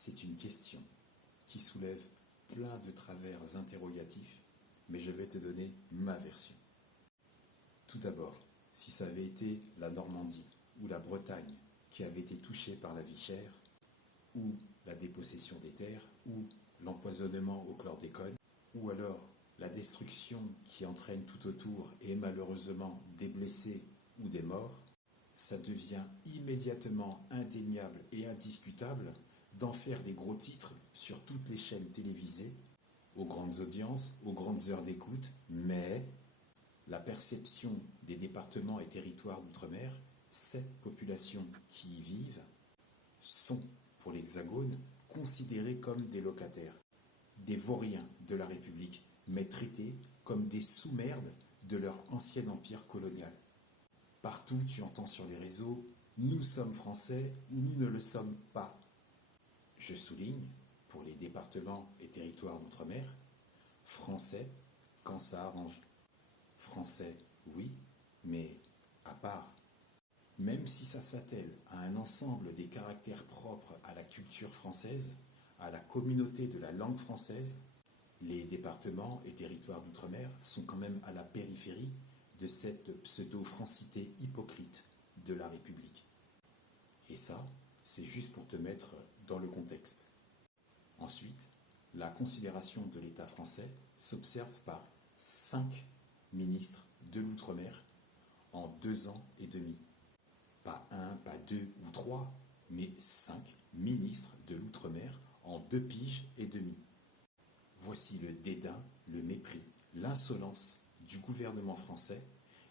C'est une question qui soulève plein de travers interrogatifs, mais je vais te donner ma version. Tout d'abord, si ça avait été la Normandie ou la Bretagne qui avait été touchée par la vie chère, ou la dépossession des terres, ou l'empoisonnement au chlordécone, ou alors la destruction qui entraîne tout autour et malheureusement des blessés ou des morts, ça devient immédiatement indéniable et indiscutable d'en faire des gros titres sur toutes les chaînes télévisées, aux grandes audiences, aux grandes heures d'écoute, mais la perception des départements et territoires d'outre-mer, ces populations qui y vivent, sont, pour l'Hexagone, considérées comme des locataires, des vauriens de la République, mais traités comme des sous-merdes de leur ancien empire colonial. Partout, tu entends sur les réseaux « Nous sommes français » ou « Nous ne le sommes pas ». Je souligne, pour les départements et territoires d'outre-mer, français quand ça arrange. Français, oui, mais à part. Même si ça s'attelle à un ensemble des caractères propres à la culture française, à la communauté de la langue française, les départements et territoires d'outre-mer sont quand même à la périphérie de cette pseudo-francité hypocrite de la République. Et ça, c'est juste pour te mettre dans le contexte. Ensuite, la considération de l'État français s'observe par 5 ministres de l'outre-mer en 2 ans et demi. Pas 1, pas 2 ou 3, mais 5 ministres de l'outre-mer en 2 piges et demi. Voici le dédain, le mépris, l'insolence du gouvernement français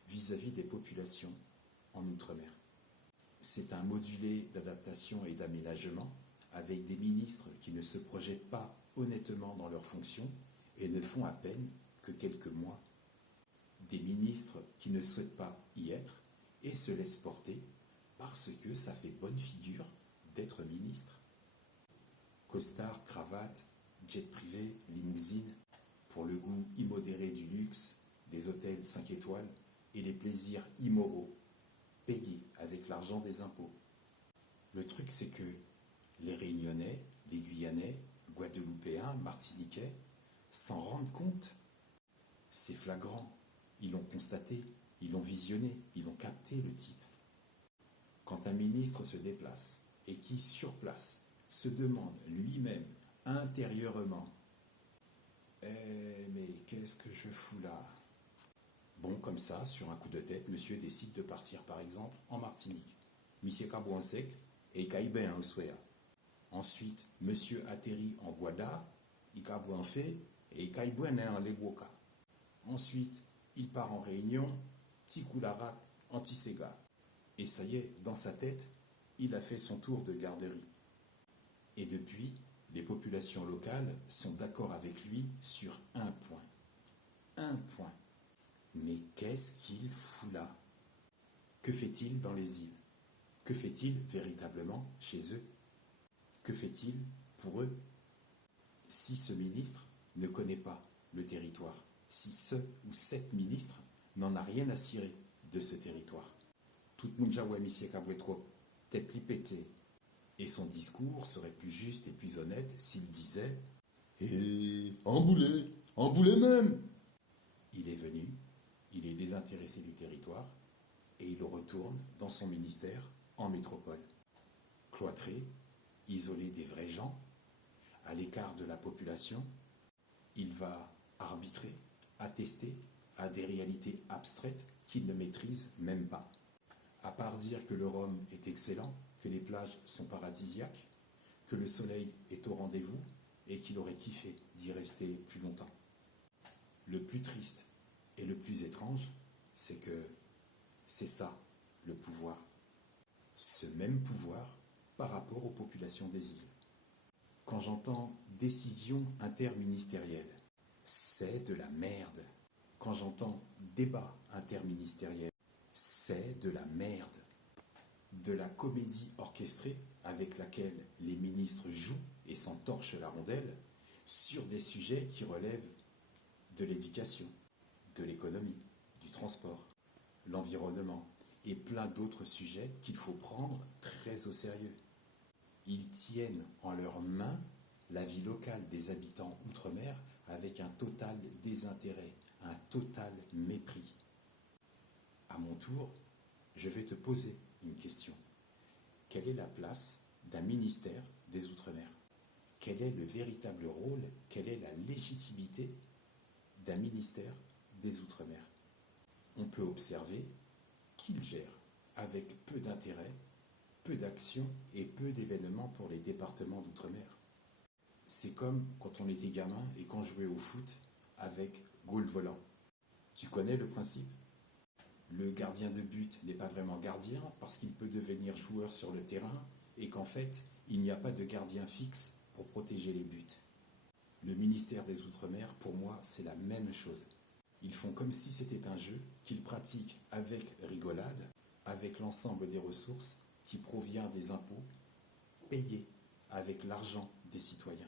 vis-à-vis des populations en outre-mer. C'est un modulé d'adaptation et d'aménagement avec des ministres qui ne se projettent pas honnêtement dans leurs fonctions et ne font à peine que quelques mois. Des ministres qui ne souhaitent pas y être et se laissent porter parce que ça fait bonne figure d'être ministre. Costard, cravate, jet privé, limousine, pour le goût immodéré du luxe, des hôtels 5 étoiles et les plaisirs immoraux, payés avec l'argent des impôts. Le truc, c'est que les Réunionnais, les Guyanais, Guadeloupéens, Martiniquais s'en rendent compte. C'est flagrant. Ils l'ont constaté, ils l'ont visionné, ils l'ont capté, le type. Quand un ministre se déplace et qui, sur place, se demande lui-même, intérieurement, « mais qu'est-ce que je fous là ?» Bon, comme ça, sur un coup de tête, monsieur décide de partir, par exemple, en Martinique. Monsieur Cabouan sec et Caïben en Oswea. Ensuite, monsieur atterrit en Guada, il Cabouan fait et Caïben en Leguoka. Ensuite, il part en Réunion, Tikularak, Antisega. Et ça y est, dans sa tête, il a fait son tour de garderie. Et depuis, les populations locales sont d'accord avec lui sur un point. Un point. Mais qu'est-ce qu'il fout là? Que fait-il dans les îles? Que fait-il véritablement chez eux? Que fait-il pour eux? Si ce ministre ne connaît pas le territoire, si ce ou cette ministre n'en a rien à cirer de ce territoire, tout le monde jaoué monsieur Cabouetro, tête lipétée. Et son discours serait plus juste et plus honnête s'il disait « Et en boulet même !» Il est venu, il est désintéressé du territoire et il retourne dans son ministère en métropole. Cloîtré, isolé des vrais gens, à l'écart de la population, il va arbitrer, attester à des réalités abstraites qu'il ne maîtrise même pas. À part dire que le rhum est excellent, que les plages sont paradisiaques, que le soleil est au rendez-vous et qu'il aurait kiffé d'y rester plus longtemps. Le plus triste et le plus étrange, c'est que c'est ça, le pouvoir. Ce même pouvoir par rapport aux populations des îles. Quand j'entends décision interministérielle, c'est de la merde. Quand j'entends débat interministériel, c'est de la merde. De la comédie orchestrée avec laquelle les ministres jouent et s'entorchent la rondelle sur des sujets qui relèvent de l'éducation, de l'économie, du transport, l'environnement et plein d'autres sujets qu'il faut prendre très au sérieux. Ils tiennent en leurs mains la vie locale des habitants outre-mer avec un total désintérêt, un total mépris. À mon tour, je vais te poser une question. Quelle est la place d'un ministère des Outre-mer? Quel est le véritable rôle, quelle est la légitimité d'un ministère des Outre-mer? On peut observer qu'il gère avec peu d'intérêt, peu d'action et peu d'événements pour les départements d'Outre-mer. C'est comme quand on était gamin et qu'on jouait au foot avec goal volant. Tu connais le principe? Le gardien de but n'est pas vraiment gardien parce qu'il peut devenir joueur sur le terrain et qu'en fait, il n'y a pas de gardien fixe pour protéger les buts. Le ministère des Outre-mer, pour moi, c'est la même chose. Ils font comme si c'était un jeu qu'ils pratiquent avec rigolade, avec l'ensemble des ressources qui provient des impôts payés avec l'argent des citoyens.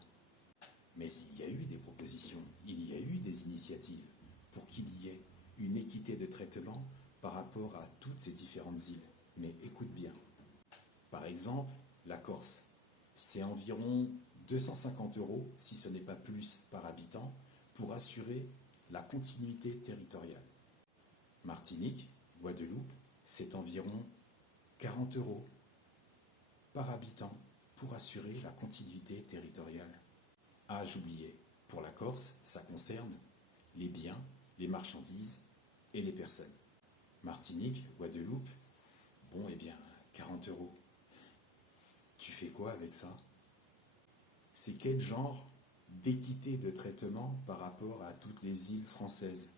Mais il y a eu des propositions, il y a eu des initiatives pour qu'il y ait une équité de traitement par rapport à toutes ces différentes îles. Mais écoute bien. Par exemple, la Corse, c'est environ 250 €, si ce n'est pas plus, par habitant, pour assurer la continuité territoriale. Martinique, Guadeloupe, c'est environ 40 € par habitant pour assurer la continuité territoriale. Ah, j'oubliais, pour la Corse, ça concerne les biens, les marchandises et les personnes. Martinique, Guadeloupe, bon, eh bien, 40 €. Tu fais quoi avec ça? C'est quel genre d'équité de traitement par rapport à toutes les îles françaises?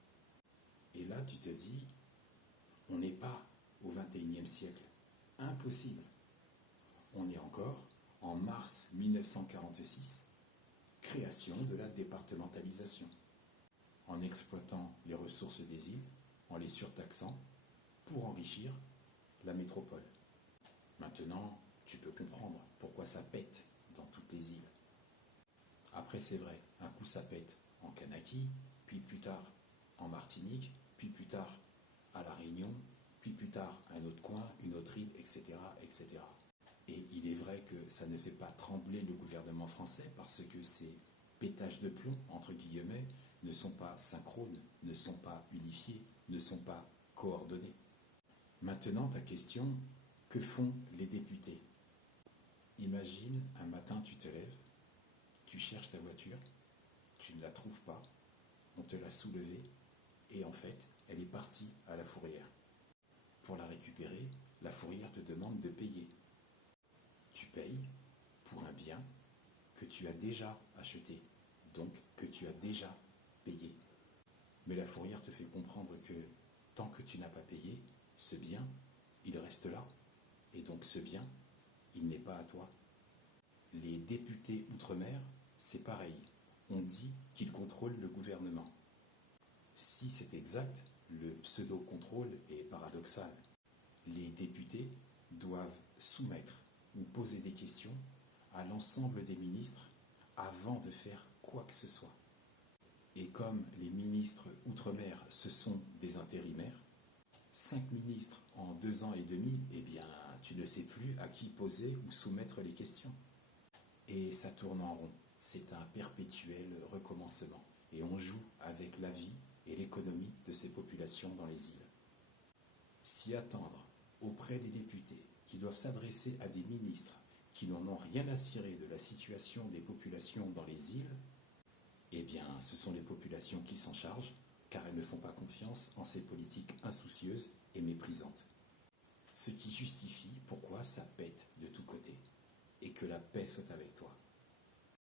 Et là, tu te dis, on n'est pas au XXIe siècle. Impossible. On est encore en mars 1946, création de la départementalisation, en exploitant les ressources des îles, en les surtaxant pour enrichir la métropole. Maintenant, tu peux comprendre pourquoi ça pète dans toutes les îles. Après, c'est vrai, un coup ça pète en Kanaki, puis plus tard en Martinique, puis plus tard à La Réunion, puis plus tard un autre coin, une autre île, etc., etc. Et il est vrai que ça ne fait pas trembler le gouvernement français parce que ces pétages de plomb, entre guillemets, ne sont pas synchrones, ne sont pas unifiés, ne sont pas coordonnés. Maintenant, ta question, que font les députés? Imagine, un matin, tu te lèves, tu cherches ta voiture, tu ne la trouves pas, on te l'a soulevée et en fait, elle est partie à la fourrière. Pour la récupérer, la fourrière te demande de payer. Tu payes pour un bien que tu as déjà acheté, donc que tu as déjà payé. Mais la fourrière te fait comprendre que tant que tu n'as pas payé, ce bien, il reste là. Et donc ce bien, il n'est pas à toi. Les députés outre-mer, c'est pareil. On dit qu'ils contrôlent le gouvernement. Si c'est exact, le pseudo-contrôle est paradoxal. Les députés doivent soumettre ou poser des questions à l'ensemble des ministres avant de faire quoi que ce soit. Et comme les ministres outre-mer, ce sont des intérimaires, 5 ministres en 2 ans et demi, eh bien, tu ne sais plus à qui poser ou soumettre les questions. Et ça tourne en rond. C'est un perpétuel recommencement. Et on joue avec la vie et l'économie de ces populations dans les îles. S'y attendre auprès des députés qui doivent s'adresser à des ministres qui n'en ont rien à cirer de la situation des populations dans les îles, eh bien, ce sont les populations qui s'en chargent, car elles ne font pas confiance en ces politiques insoucieuses et méprisantes. Ce qui justifie pourquoi ça pète de tous côtés, et que la paix soit avec toi.